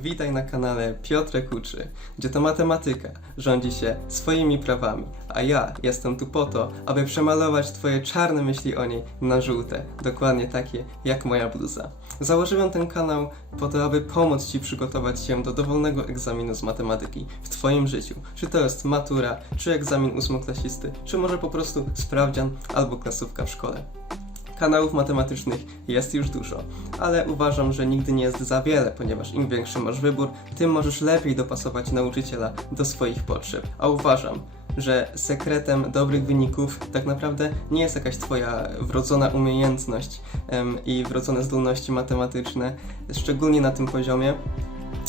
Witaj na kanale Piotrek Uczy, gdzie to matematyka rządzi się swoimi prawami, a ja jestem tu po to, aby przemalować Twoje czarne myśli o niej na żółte, dokładnie takie jak moja bluza. Założyłem ten kanał po to, aby pomóc Ci przygotować się do dowolnego egzaminu z matematyki w Twoim życiu. Czy to jest matura, czy egzamin ósmoklasisty, czy może po prostu sprawdzian albo klasówka w szkole. Kanałów matematycznych jest już dużo, ale uważam, że nigdy nie jest za wiele, ponieważ im większy masz wybór, tym możesz lepiej dopasować nauczyciela do swoich potrzeb. A uważam, że sekretem dobrych wyników tak naprawdę nie jest jakaś Twoja wrodzona umiejętność i wrodzone zdolności matematyczne, szczególnie na tym poziomie,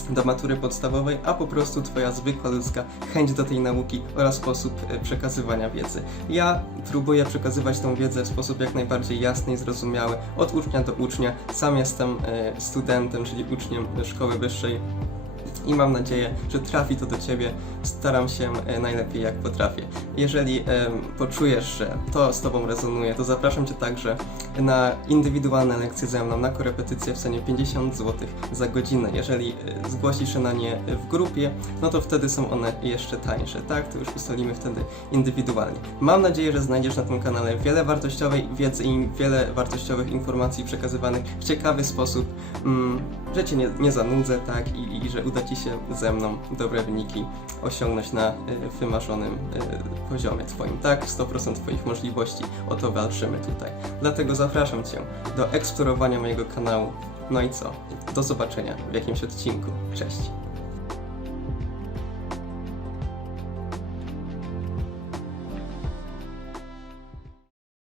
do matury podstawowej, a po prostu Twoja zwykła ludzka chęć do tej nauki oraz sposób e, przekazywania wiedzy. Ja próbuję przekazywać tą wiedzę w sposób jak najbardziej jasny i zrozumiały, od ucznia do ucznia. Sam jestem e, studentem, czyli uczniem szkoły wyższej i mam nadzieję, że trafi to do Ciebie. Staram się e, najlepiej jak potrafię. Jeżeli em, poczujesz, że to z Tobą rezonuje, to zapraszam Cię także na indywidualne lekcje ze mną, na korepetycję w cenie 50 zł za godzinę. Jeżeli e, zgłosisz się na nie w grupie, no to wtedy są one jeszcze tańsze, tak? To już ustalimy wtedy indywidualnie. Mam nadzieję, że znajdziesz na tym kanale wiele wartościowej wiedzy i wiele wartościowych informacji przekazywanych w ciekawy sposób, mm, że Cię nie, nie zanudzę, tak? I, I że uda Ci się ze mną dobre wyniki osiągnąć na y, wymarzonym y, poziomie Twoim, tak? 100% Twoich możliwości, o to walczymy tutaj. Dlatego zapraszam Cię do eksplorowania mojego kanału. No i co? Do zobaczenia w jakimś odcinku. Cześć!